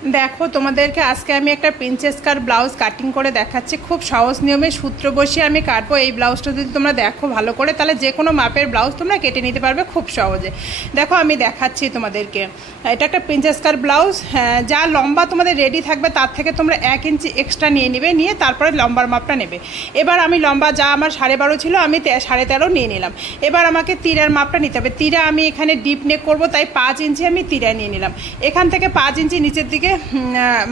দেখো তোমাদেরকে আজকে আমি একটা প্রিন্সেস কাট ব্লাউজ কাটিং করে দেখাচ্ছি। খুব সহজ নিয়মে সূত্র বসিয়ে আমি কাটবো। এই ব্লাউজটা যদি তোমরা দেখো ভালো করে, তাহলে যে কোনো মাপের ব্লাউজ তোমরা কেটে নিতে পারবে খুব সহজে। দেখো আমি দেখাচ্ছি তোমাদেরকে। এটা একটা প্রিন্সেস কাট ব্লাউজ। যা লম্বা তোমাদের রেডি থাকবে তার থেকে তোমরা 1 ইঞ্চি এক্সট্রা নিয়ে তারপরে লম্বার মাপটা নেবে। এবার আমি লম্বা যা আমার 12.5 ছিল, আমি 13.5 নিয়ে নিলাম। এবার আমাকে তিরার মাপটা নিতে হবে। তিরা আমি এখানে ডিপ নেক করবো, তাই 5 ইঞ্চি আমি তিরা নিয়ে নিলাম। এখান থেকে 5 ইঞ্চি নিচের দিকে,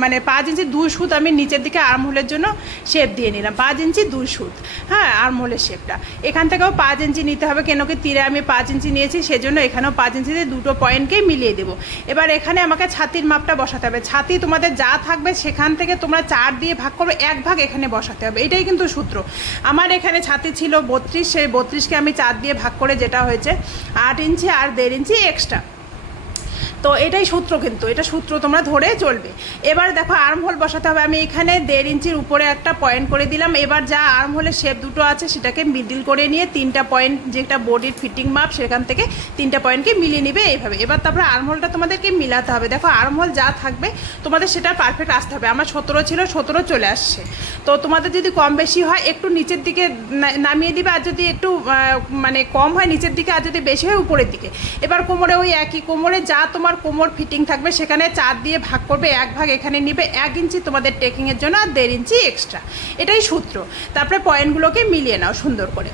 মানে 5 ইঞ্চি 2 সুত আমি নিচের দিকে আর্মহোলের জন্য শেপ দিয়ে নিলাম। 5 ইঞ্চি 2 সুত, হ্যাঁ, আর্মহোলের শেপটা। এখান থেকেও 5 ইঞ্চি নিতে হবে, কেন কি তীরে আমি 5 ইঞ্চি নিয়েছি, সেজন্য এখানেও 5 ইঞ্চিতে দুটো পয়েন্টকেই মিলিয়ে দেবো। এবার এখানে আমাকে ছাতির মাপটা বসাতে হবে। ছাতি তোমাদের যা থাকবে সেখান থেকে তোমরা 4 দিয়ে ভাগ করবে, 1 ভাগ এখানে বসাতে হবে। এটাই কিন্তু সূত্র। আমার এখানে ছাতি ছিল 32, সেই 32কে আমি 4 দিয়ে ভাগ করে যেটা হয়েছে 8 ইঞ্চি আর 1.5 ইঞ্চি এক্সট্রা। তো এটাই সূত্র, কিন্তু এটা সূত্র তোমরা ধরে চলবে। এবার দেখো আর্মহোল বসাতে হবে। আমি এখানে 1.5 ইঞ্চির উপরে একটা পয়েন্ট করে দিলাম। এবার যা আর্মহোলের শেপ দুটো আছে সেটাকে মিডিল করে নিয়ে 3টা পয়েন্ট, যেটা বডির ফিটিং মাপ, সেখান থেকে 3টা পয়েন্টকে মিলিয়ে নিবে এইভাবে। এবার তারপরে আর্মহোলটা তোমাদেরকে মিলাতে হবে। দেখো আর্মহোল যা থাকবে তোমাদের সেটা পারফেক্ট আসতে হবে। আমার 17 ছিল, 17 চলে আসছে। তো তোমাদের যদি কম বেশি হয় একটু নিচের দিকে নামিয়ে দিবে, আর যদি একটু মানে কম হয় নিচের দিকে, আর যদি বেশি হয় উপরের দিকে। এবার কোমরে ওই একই, কোমরে যা তোমার কোমর ফিটিং থাকবে সেখানে 4 দিয়ে ভাগ করবে, 1 ভাগ এখানে নিবে। 1 ইঞ্চি তোমাদের টেকিংয়ের জন্য আর 1.5 ইঞ্চি এক্সট্রা। এটাই সূত্র। তারপরে পয়েন্টগুলোকে মিলিয়ে নাও সুন্দর করে,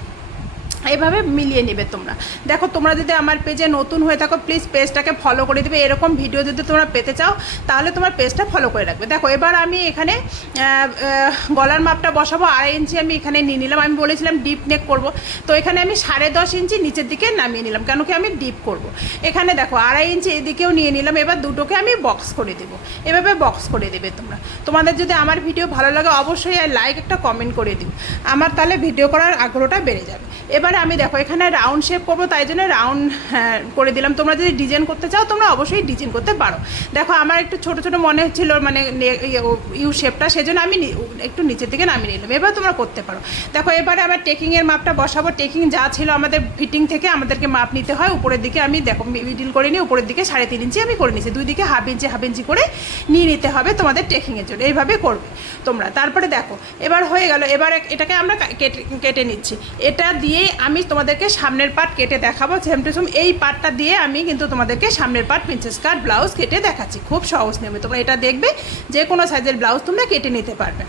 এইভাবে মিলিয়ে নেবে তোমরা। দেখো তোমরা যদি আমার পেজে নতুন হয়ে থাকো, প্লিজ পেজটাকে ফলো করে দেবে। এরকম ভিডিও যদি তোমরা পেতে চাও তাহলে তোমার পেজটা ফলো করে রাখবে। দেখো এবার আমি এখানে গলার মাপটা বসাবো। 2.5 ইঞ্চি আমি এখানে নিয়ে নিলাম। আমি বলেছিলাম ডিপ নেক করব, তো এখানে আমি 10.5 ইঞ্চি নিচের দিকে নামিয়ে নিলাম, কেন কি আমি ডিপ করব। এখানে দেখো 2.5 ইঞ্চি এদিকেও নিয়ে নিলাম। এবার দুটোকে আমি বক্স করে দেবো। এভাবে বক্স করে দেবে তোমরা। তোমাদের যদি আমার ভিডিও ভালো লাগে অবশ্যই লাইক একটা কমেন্ট করে দিও, আমার তাহলে ভিডিও করার আগ্রহটা বেড়ে যাবে। এবার আমি দেখো এখানে রাউন্ড শেপ করবো, তাই জন্য রাউন্ড করে দিলাম। তোমরা যদি ডিজাইন করতে চাও তোমরা অবশ্যই ডিজাইন করতে পারো। দেখো আমার একটু ছোটো ছোটো মনে হচ্ছিল মানে ইউ শেপটা, সেজন্য আমি একটু নিচের দিকে নামিয়ে নিলাম। এবার তোমরা করতে পারো। দেখো এবারে আমার টেকিংয়ের মাপটা বসাবো। টেকিং যা ছিল আমাদের ফিটিং থেকে আমাদেরকে মাপ নিতে হয়। উপরের দিকে আমি দেখো মিডিল করে নিয়ে উপরের দিকে 3.5 ইঞ্চি আমি করে নিয়েছি। দুই দিকে হাফ ইঞ্চি করে নিয়ে নিতে হবে তোমাদের টেকিংয়ের জন্য। এইভাবে করবে তোমরা। তারপরে দেখো এবার হয়ে গেল। এবার এটাকে আমরা কেটে নিচ্ছি। এটা দিয়েই আমি তোমাদেরকে সামনের পার্ট কেটে দেখাবো। সেম টু সেম এই পার্টটা দিয়ে আমি কিন্তু তোমাদেরকে সামনের পার্ট প্রিন্সেস কাট ব্লাউজ কেটে দেখাচ্ছি। খুব সহজ নিয়মে তোমরা এটা দেখবে, যে কোনো সাইজের ব্লাউজ তোমরা কেটে নিতে পারবে।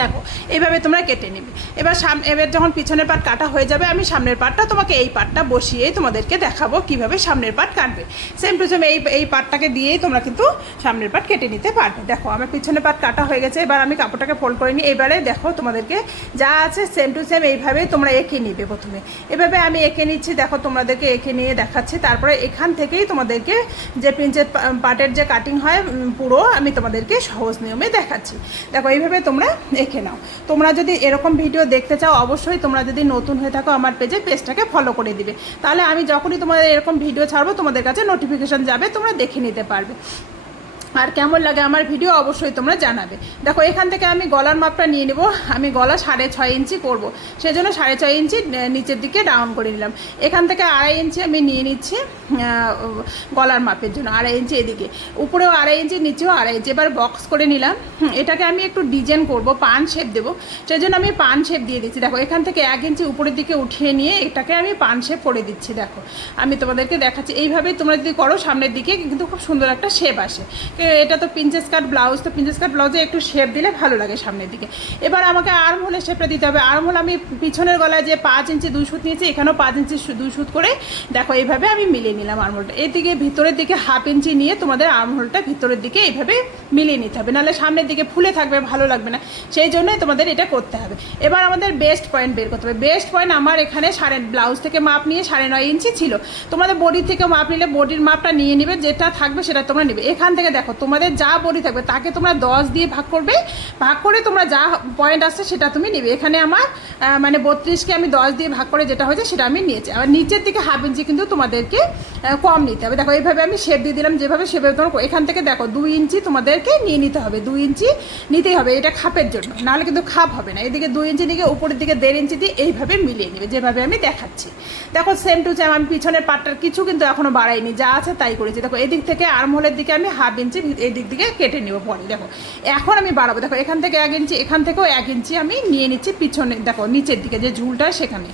দেখো এইভাবে তোমরা কেটে নিবে। এবার যখন পিছনের পার্ট কাটা হয়ে যাবে, আমি সামনের পার্টটা তোমাকে এই পার্টটা বসিয়েই তোমাদেরকে দেখাবো কিভাবে সামনের পার্ট কাটবে। সেম টু সেম এই পার্টটাকে দিয়েই তোমরা কিন্তু সামনের পার্ট কেটে নিতে পারবে। দেখো আমার পিছনের পার্ট কাটা হয়ে গেছে। এবার আমি কাপড়টাকে ফোল্ড করে নিই। এবারে দেখো তোমাদেরকে যা আছে সেম টু সেম এইভাবেই তোমরা এঁকে নিবে। প্রথমে এভাবে আমি এঁকে নিচ্ছি। দেখো তোমাদেরকে এঁকে নিয়ে দেখাচ্ছি। তারপরে এখান থেকেই তোমাদেরকে যে প্রিন্সেস পার্টের যে কাটিং হয় পুরো আমি তোমাদেরকে সহজ নিয়মে দেখাচ্ছি। দেখো এইভাবে তোমরা এঁকে নাও। তোমরা যদি এরকম ভিডিও দেখতে চাও অবশ্যই তোমরা যদি নতুন হয়ে থাকো আমার পেজটাকে ফলো করে দিবে, তাহলে আমি যখনই তোমাদের এরকম ভিডিও ছাড়বো তোমাদের কাছে নোটিফিকেশন যাবে, তোমরা দেখে নিতে পারবে। আর কেমন লাগে আমার ভিডিও অবশ্যই তোমরা জানাবে। দেখো এখান থেকে আমি গলার মাপটা নিয়ে নেব। আমি গলা 6.5 ইঞ্চি করব, সেজন্য 6.5 ইঞ্চি নিচের দিকে ডাউন করে নিলাম। এখান থেকে 2.5 ইঞ্চি আমি নিয়ে নিচ্ছি গলার মাপের জন্য। 2.5 ইঞ্চি এদিকে, উপরেও 2.5 ইঞ্চি, নিচেও 2.5 ইঞ্চি। এবার বক্স করে নিলাম। এটাকে আমি একটু ডিজাইন করব, পান শেপ দেবো, সেজন্য আমি পান শেপ দিয়ে দিচ্ছি। দেখো এখান থেকে 1 ইঞ্চি উপরের দিকে উঠিয়ে নিয়ে এটাকে আমি পান শেপ করে দিচ্ছি। দেখো আমি তোমাদেরকে দেখাচ্ছি। এইভাবেই তোমরা যদি করো সামনের দিকে কিন্তু খুব সুন্দর একটা শেপ আসে। এটা তো প্রিন্সেস কাট ব্লাউজ, তো প্রিন্সেস কাট ব্লাউজে একটু শেপ দিলে ভালো লাগে সামনের দিকে। এবার আমাকে আর্মহোলের শেপটা দিতে হবে। আর্মহোল আমি পিছনের গলায় যে 5 ইঞ্চি 2 সুত নিয়েছি, এখানেও 5 ইঞ্চি 2 সুত করে দেখো এইভাবে আমি মিলিয়ে নিলাম আর্মহোলটা। এদিকে ভিতরের দিকে হাফ ইঞ্চি নিয়ে তোমাদের আর্মহোলটা ভিতরের দিকে এইভাবে মিলিয়ে নিতে হবে, নাহলে সামনের দিকে ফুলে থাকবে, ভালো লাগবে না। সেই জন্যই তোমাদের এটা করতে হবে। এবার আমাদের বেস্ট পয়েন্ট বের করতে হবে। বেস্ট পয়েন্ট আমার এখানে ব্লাউজ থেকে মাপ নিয়ে 9.5 ইঞ্চি ছিল। তোমাদের বডি থেকে মাপ নিলে বডির মাপটা নিয়ে নিবে, যেটা থাকবে সেটা তোমরা নেবে। এখান থেকে দেখো তোমাদের যা বডি থাকবে তাকে তোমরা 10 দিয়ে ভাগ করবে। ভাগ করে তোমরা যা পয়েন্ট আসছে সেটা তুমি নিবে। এখানে আমার মানে 32কে আমি 10 দিয়ে ভাগ করে যেটা হয়েছে সেটা আমি নিয়েছি। আবার নিচের দিকে হাফ ইঞ্চি কিন্তু তোমাদেরকে কম নিতে হবে। দেখো এইভাবে আমি শেপ দিয়ে দিলাম, যেভাবে সেভাবে তোমার এখান থেকে দেখো 2 ইঞ্চি তোমাদেরকে নিয়ে নিতে হবে। 2 ইঞ্চি নিতেই হবে, এটা খাপের জন্য, নাহলে কিন্তু খাপ হবে না। এদিকে 2 ইঞ্চি দিকে উপরের দিকে 1.5 ইঞ্চি দিয়ে এইভাবে মিলিয়ে নেবে, যেভাবে আমি দেখাচ্ছি। দেখো সেম টু সেম আমি পিছনের পার্টটার কিছু কিন্তু এখনো বাড়াইনি, যা আছে তাই করেছি। দেখো এদিক থেকে আর্মহোলের দিকে আমি হাফ ইঞ্চি এই দিক থেকে কেটে নেবো পরে। দেখো এখন আমি বাড়াবো, দেখো এখান থেকে 1 ইঞ্চি, এখান থেকেও 1 ইঞ্চি আমি নিয়ে নিচ্ছি পিছনে, দেখো নিচের দিকে যে ঝুলটা সেখানে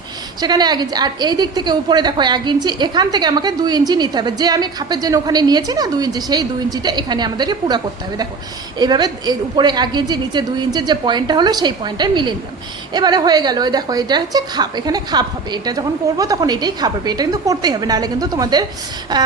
1 ইঞ্চি, আর এই দিক থেকে উপরে দেখো 1 ইঞ্চি, এখান থেকে আমাকে 2 ইঞ্চি নিতে হবে, যে আমি খাপের জন্য ওখানে নিয়েছি না 2 ইঞ্চি, সেই 2 ইঞ্চিটা এখানে আমাদেরকে পুরো করতে হবে। দেখো এইভাবে এর উপরে 1 ইঞ্চি, নিচে 2 ইঞ্চির যে পয়েন্টটা হলো সেই পয়েন্টটা মিলিয়ে নিলাম। এবারে হয়ে গেল, ওই দেখো এটা হচ্ছে খাপ, এখানে খাপ হবে, এটা যখন করবো তখন এটাই খাপ হবে, এটা কিন্তু করতেই হবে, নাহলে কিন্তু তোমাদের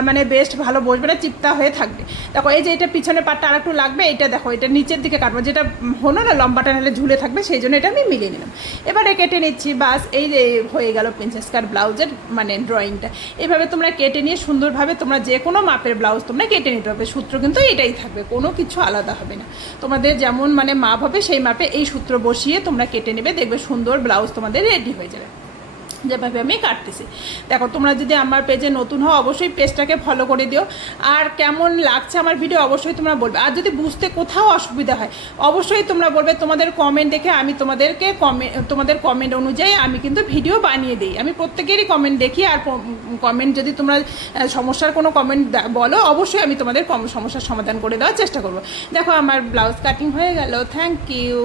মানে বেস্ট ভালো বসবে না, চিপতা হয়ে থাকবে। দেখো এই যে এটা পিছনে পাটটা আর একটু লাগবে, এটা দেখো এটা নিচের দিকে কাটবো, যেটা হলো না লম্বাটা নাহলে ঝুলে থাকবে, সেই জন্য এটা আমি মিলিয়ে নিলাম। এবারে কেটে নিচ্ছি, বাস এই যে হয়ে গেল প্রিন্সেস কাট ব্লাউজের মানে ড্রয়িংটা। এইভাবে তোমরা কেটে নিয়ে সুন্দরভাবে তোমরা যে কোনো মাপের ব্লাউজ তোমরা কেটে নিতে হবে, সূত্র কিন্তু এটাই থাকবে, কোনো কিছু আলাদা হবে না, তোমাদের যেমন মানে মাপ হবে সেই মাপে এই সূত্র বসিয়ে তোমরা কেটে নেবে, দেখবে সুন্দর ব্লাউজ তোমাদের রেডি হয়ে যাবে, যেভাবে আমি কাটতেছি। দেখো তোমরা যদি আমার পেজে নতুন হও অবশ্যই পেজটাকে ফলো করে দিও, আর কেমন লাগছে আমার ভিডিও অবশ্যই তোমরা বলবে, আর যদি বুঝতে কোথাও অসুবিধা হয় অবশ্যই তোমরা বলবে, তোমাদের কমেন্ট দেখে আমি তোমাদেরকে তোমাদের কমেন্ট অনুযায়ী আমি কিন্তু ভিডিও বানিয়ে দিই, আমি প্রত্যেকেরই কমেন্ট দেখি, আর কমেন্ট যদি তোমরা সমস্যার কোনো কমেন্ট বলো অবশ্যই আমি তোমাদের সমস্যার সমাধান করে দেওয়ার চেষ্টা করবো। দেখো আমার ব্লাউজ কাটিং হয়ে গেল, থ্যাংক ইউ।